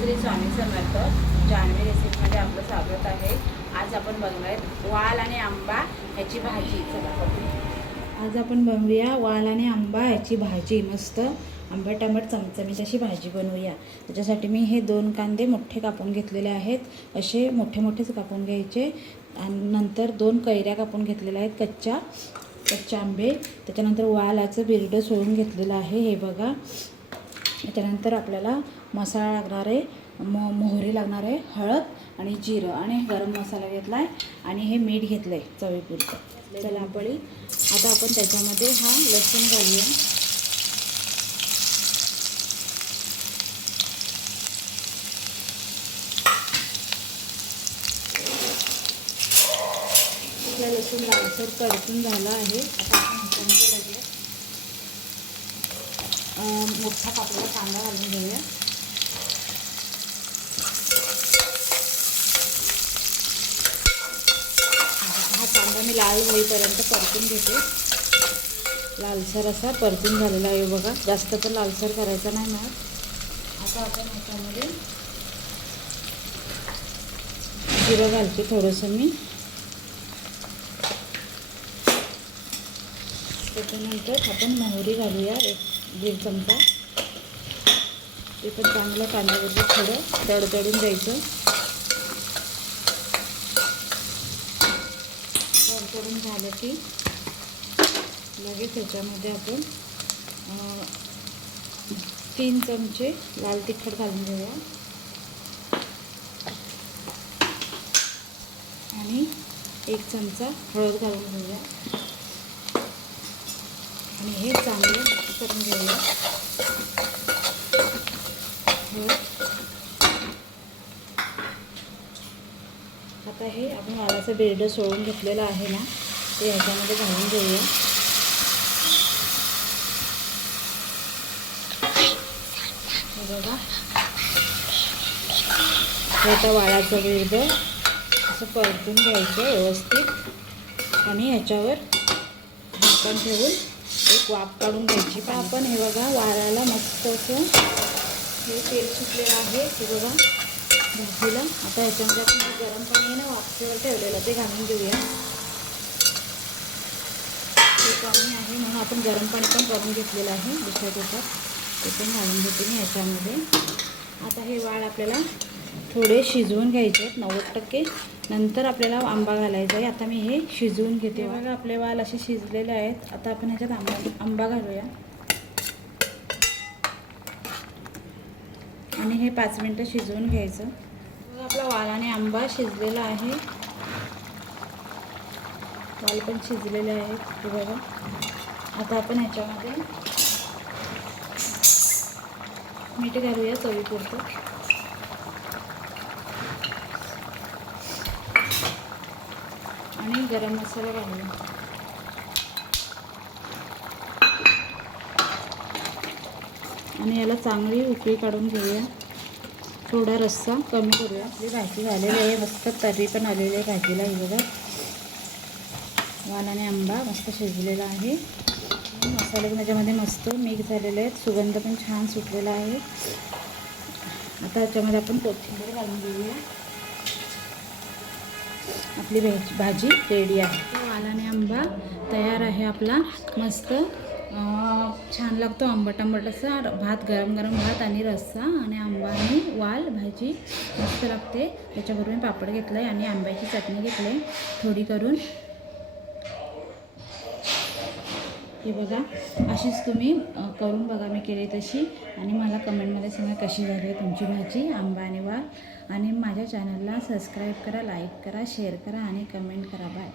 श्री स्वामी समर्थ. जान्हवी रेसिपीमध्ये आपलं स्वागत आहे. आज आपण बघणार आहोत वाल आणि आंबा ह्याची भाजी. चला बघू. आज आपण बनवूया वाल आणि आंबा ह्याची भाजी. मस्त आंबट आंबट चमचमीत अशी भाजी बनवूया. त्याच्यासाठी मी हे 2 कांदे मोठे कापून घेतलेले आहेत. असे मोठे मोठेच कापून घ्यायचे. आणि नंतर 2 कैऱ्या कापून घेतलेल्या आहेत कच्चे आंबे. त्याच्यानंतर वालाचं बिरडं सोलून घेतलेलं आहे हे बघा. त्याच्यानंतर आपल्याला मसाला लागणार आहे, मोहरी लागणार आहे, हळद आणि जिरं आणि गरम मसाला घेतला आहे आणि हे मीठ घेतलं आहे चवीपुरतं. चला आता आपण त्याच्यामध्ये हा लसूण घालूया. आपला लसूण लालसर परतून झाला आहे. आता आपण ह्याच्यामध्ये लगेच मोठा कापलेला कांदा घालून घेऊया. हा कांदा मी लाल होईपर्यंत परतून घेते. लालसर असा परतून झालेला आहे बघा. जास्त पण लालसर करायचा नाही ना. आता आपण ह्याच्यामध्ये जिरं घालते थोडंसं मी. त्याच्यानंतर आपण मोहरी घालूया 1-1.5 चमचा. ते पण चांगलं कांद्याबरोबर थोडं तडतडून द्यायचं. तडतडून झालं की लगेच ह्याच्यामध्ये आपण 3 चमचे लाल तिखट घालून घेऊया आणि 1 चमचा हळद घालून घेऊया आणि हे चांगलं मिक्स करून घेऊया. आता हे आपण वालाचं बिरडं सोडून घेतलेलं आहे ना, ते ह्याच्यामध्ये घालून घेऊया. हे बघा, हे आता वालाचं बिरडं असं परतून घ्यायचं व्यवस्थित आणि ह्याच्यावर झाकण ठेवून एक वाफ काढून घ्यायची. पण आपण हे बघा वालाला मस्त असं हे तेल सुटलेलं आहे हे बघा भाजीला. आता ह्याच्यामध्ये आपण गरम पाणी आहे ना वाफेवर ठेवलेलं ते घालून घेऊया. ते कमी आहे म्हणून आपण गरम पाणी पण करून घेतलेलं आहे दुसऱ्या टोपात. ते पण घालून घेते मी ह्याच्यामध्ये. आता हे वाल आपल्याला थोडे शिजवून घ्यायचे आहेत 90%. नंतर आपल्याला आंबा घालायचा आहे. आता मी हे शिजवून घेते. बघा आपले वाल असे शिजलेले आहेत. आता आपण ह्याच्यात आंबा घालूया आणि हे 5 मिनटं शिजवून घ्यायचं. बघा आपला वाल आणि आंबा शिजलेला आहे. वाल पण शिजलेले आहेत हे बघा. आता आपण ह्याच्यामध्ये मीठ घालूया चवीपुरतं आणि गरम मसाला घालूया. आणि याला चांगली उकळी काढून घेऊया. थोडा रस्सा कमी करूया. आपली भाजी झालेली आहे. मस्त तर्री पण आलेली आहे भाजीला. ही बघा वाल आणि आंबा मस्त शिजलेला आहे. मसाले पण त्याच्यामध्ये मस्त मिक्स झालेले आहेत. सुगंध पण छान सुटलेला आहे. आता याच्यामध्ये आपण कोथिंबीर घालून घेऊया. आपली भाजी रेडी आहे. वाल आणि आंबा तयार आहे आपला. मस्त छान लागतो आंबट आंबट असा भात. गरम गरम भात आणि रस्सा आणि आंबा आणि वाल भाजी मस्त लागते. त्याच्याबरोबर मी पापड घेतला आहे आणि आंब्याची चटणी घेतली आहे थोडी करून. हे बघा अशीच तुम्ही करून बघा मी केली तशी आणि मला कमेंटमध्ये सांगा कशी झाली तुमची भाजी आंबा आणि वाल. आणि माझ्या चॅनलला सबस्क्राईब करा, लाईक करा, शेअर करा आणि कमेंट करा. बाय.